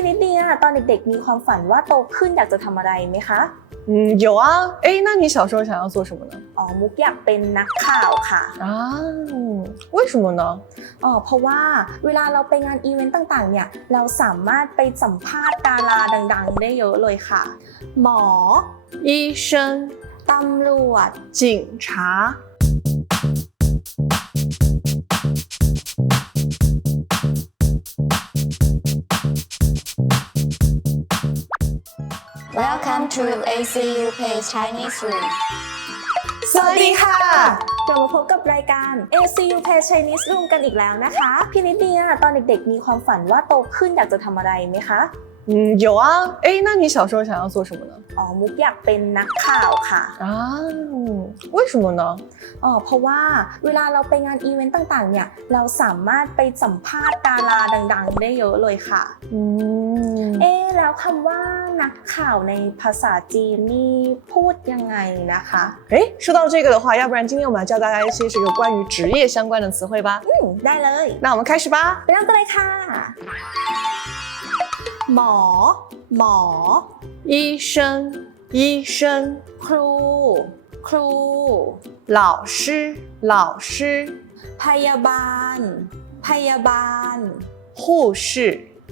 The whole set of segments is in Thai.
พี่นิดเดียตอนเด็กๆ มีความฝันว่าโตขึ้นอยากจะทำอะไรไหมคะ 嗯，有啊。哎，那你小时候想要做什么呢？ อ๋อ มุกอยากเป็นนักข่าวค่ะ 啊，为什么呢？ อ๋อ เพราะว่าเวลาเราไปงานอีเวนต์ต่างๆ เนี่ย เราสามารถไปสัมภาษณ์ดาราดังๆ ได้เยอะเลยค่ะ หมอ 医生、 ตำรวจ 警察、 Welcome to ACU Pay Chinese Room สวัสดีค่ะกลับมาพบกับรายการ ACU Pay Chinese Room กันอีกแล้วนะคะ พี่นิดเดียตอนเด็กๆ มีความฝันว่าโตขึ้นอยากจะทำอะไรไหมคะ 嗯，有啊。哎，那你小时候想要做什么呢？ อ๋อ มุกอยากเป็นนักข่าวค่ะ 啊，为什么呢？ อ๋อ เพราะว่าเวลาเราไปงานอีเวนต์ต่างๆ เนี่ย เราสามารถไปสัมภาษณ์ดาราดังๆ ได้เยอะเลยค่ะ 嗯， เอ๊ะแล้วคำว่านักข่าวในภาษาจีนนี่พูดยังไงนะคะ 哎，说到这个的话，要不然今天我们来教大家一些这个关于职业相关的词汇吧。 อืมได้เลย 那我们开始吧。 ไปเริ่มกันเลยค่ะ หมอ หมอ 医生，医生， ครู ครู 老师，老师， พยาบาล พยาบาล 护士，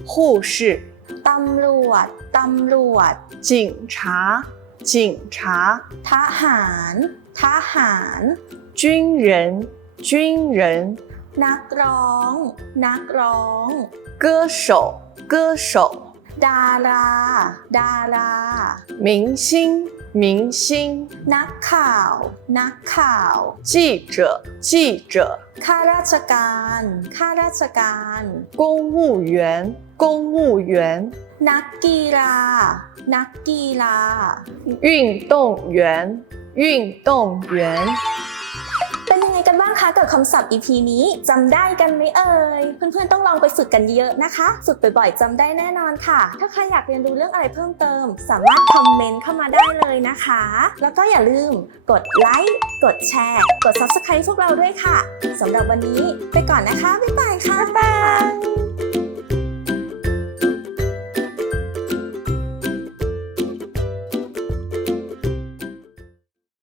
护士， ตำรวจ ตำรวจ 警察，警察， ทหาร ทหาร 军人，军人， นักร้อง นักร้อง 歌手，歌手， ดารา ดารา 明星，明星， นักข่าว นักข่าว 记者，记者， ข้าราชการ ข้าราชการ 公务员，公务员， นักกีฬา นักกีฬา 运动员，运动员。 ถ้างคะกับคำศัพท์ EP นี้จำได้กันไหมเอ่ย เพื่อนๆต้องลองไปฝึกกันเยอะนะคะ ฝึกบ่อยๆจำได้แน่นอนค่ะ ถ้าใครอยากเรียนรู้เรื่องอะไรเพิ่มเติม สามารถคอมเมนต์เข้ามาได้เลยนะคะ แล้วก็อย่าลืมกดไลค์กดแชร์ กด Subscribe พวกเราด้วยค่ะสำหรับวันนี้ไปก่อนนะคะบ๊ายบายค่ะ